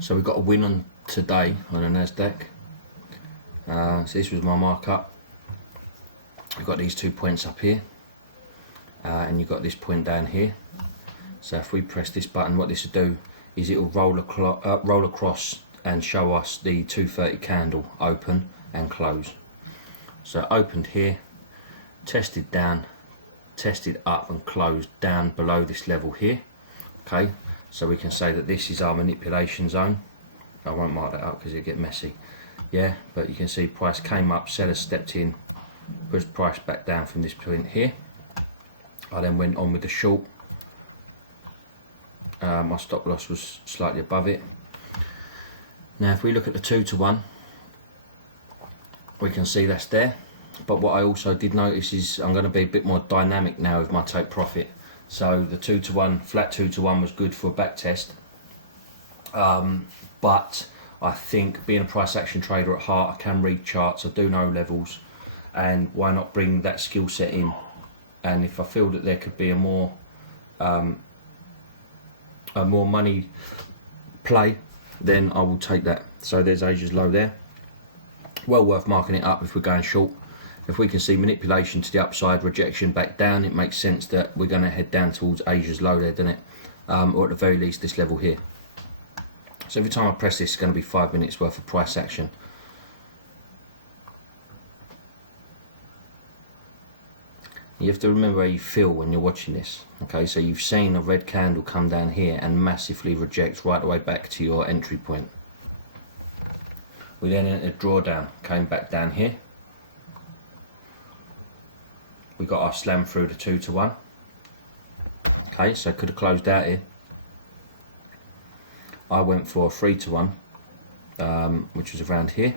So we got a win on today on the Nasdaq. So this was my markup. We've got these 2 points up here, and you've got this point down here. So if we press this button, what this will do is it will roll across and show us the 230 candle open and close. So it opened here, tested down, tested up and closed down below this level here. Okay, so we can say that this is our manipulation zone. I won't mark that up because it'll get messy. Yeah, but you can see price came up, sellers stepped in, pushed price back down from this point here. I then went on with the short. My stop loss was slightly above it. Now if we look at the 2 to 1, we can see that's there. But what I also did notice is I'm going to be a bit more dynamic now with my take profit. So the 2 to 1, flat 2 to 1 was good for a back test. But I think being a price action trader at heart, I can read charts, I do know levels, and why not bring that skill set in? And if I feel that there could be a more money play, then I will take that. So there's Asia's low there. Well worth marking it up if we're going short. If we can see manipulation to the upside, rejection back down, it makes sense that we're going to head down towards Asia's low there, doesn't it? Or at the very least this level here. So every time I press this, it's going to be 5 minutes worth of price action. You have to remember how you feel when you're watching this. Okay, so you've seen a red candle come down here and massively reject right the way back to your entry point. We then entered drawdown, came back down here. We got our slam through the 2 to 1. Okay, so could have closed out here. I went for a 3 to 1, which was around here.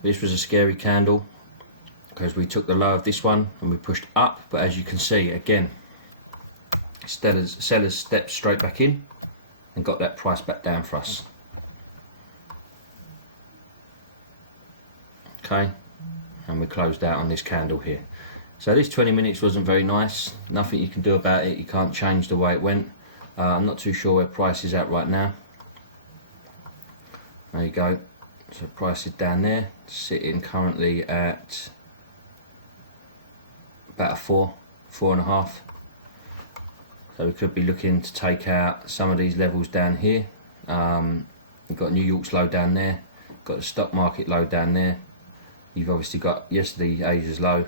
This was a scary candle because we took the low of this one and we pushed up, but as you can see, again, sellers stepped straight back in and got that price back down for us. Okay, and we closed out on this candle here. So this 20 minutes wasn't very nice. Nothing you can do about it. You can't change the way it went. I'm not too sure where price is at right now. There you go. So price is down there, sitting currently at about a 4.5. So we could be looking to take out some of these levels down here. You've got New York's low down there, got the stock market low down there. You've obviously got yesterday Asia's low,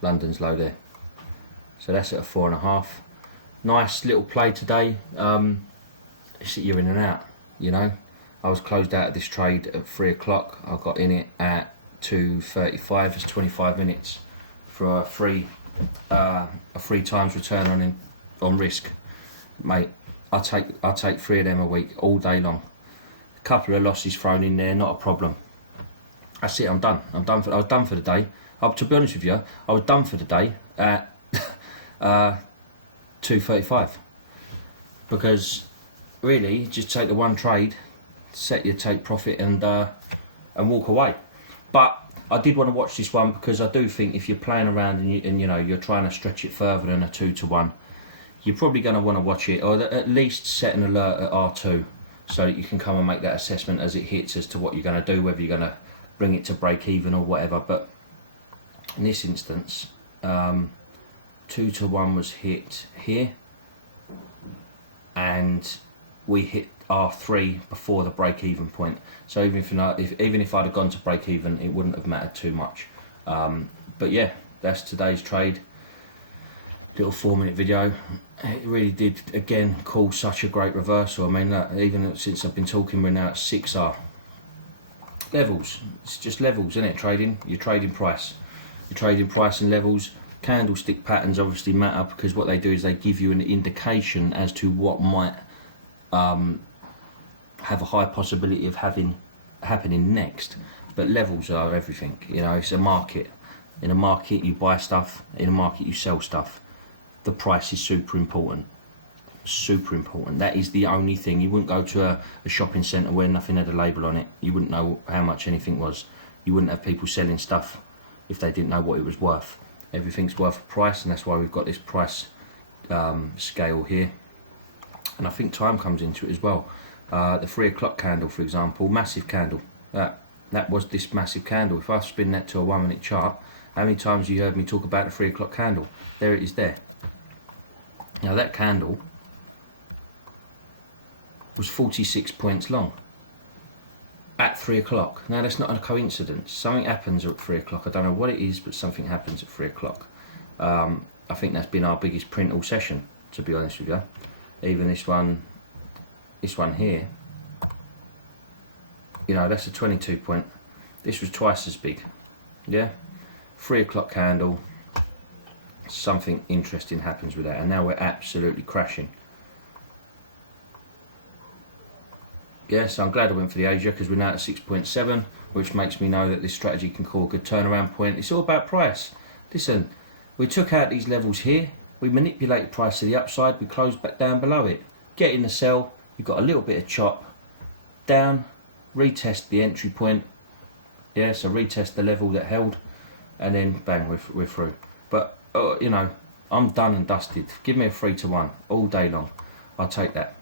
London's low there. So that's at a 4.5. Nice little play today. You're in and out, you know. I was closed out of this trade at 3 o'clock. I got in it at 2:35. It's 25 minutes for a free times return on risk, mate. I'll take 3 of them a week all day long. A couple of losses thrown in there, not a problem. That's it. I'm done. I was done for the day. To be honest with you, I was done for the day at 2:35 because really, just take the one trade, set your take profit and walk away. But I did want to watch this one because I do think if you're playing around and you know you're trying to stretch it further than a 2 to 1, you're probably going to want to watch it, or at least set an alert at R2 so that you can come and make that assessment as it hits as to what you're going to do, whether you're going to bring it to break even or whatever. But in this instance, 2 to 1 was hit here, and we hit R3 before the break-even point. So even if I'd have gone to break-even, it wouldn't have mattered too much. But yeah, that's today's trade. Little 4-minute video. It really did again cause such a great reversal. I mean, even since I've been talking, we're now at 6R. Levels. It's just levels, isn't it? Trading. You're trading price. You're trading price and levels. Candlestick patterns obviously matter because what they do is they give you an indication as to what might have a high possibility of happening next. But levels are everything. You know, it's a market. In a market you buy stuff, in a market you sell stuff. The price is super important. Super important. That is the only thing. You wouldn't go to a shopping centre where nothing had a label on it. You wouldn't know how much anything was. You wouldn't have people selling stuff if they didn't know what it was worth. Everything's worth a price, and that's why we've got this price scale here. And I think time comes into it as well. The 3 o'clock candle, for example, massive candle. That was this massive candle. If I spin that to a 1 minute chart, how many times have you heard me talk about the 3 o'clock candle? There it is there. Now that candle was 46 points long at 3 o'clock. Now that's not a coincidence. Something happens at 3 o'clock. I don't know what it is, but something happens at 3 o'clock. I think that's been our biggest print all session, to be honest with you. Even this one here, you know, that's a 22 point. This was twice as big. Yeah, 3 o'clock candle, something interesting happens with that, and now we're absolutely crashing. Yeah, so I'm glad I went for the Asia, because we're now at 6.7, which makes me know that this strategy can call a good turnaround point. It's all about price. Listen, we took out these levels here, we manipulated price to the upside, we closed back down below it. Get in the sell, you've got a little bit of chop, down, retest the entry point, yeah, so retest the level that held, and then bang, we're through. But you know, I'm done and dusted. Give me a 3 to 1 all day long, I'll take that.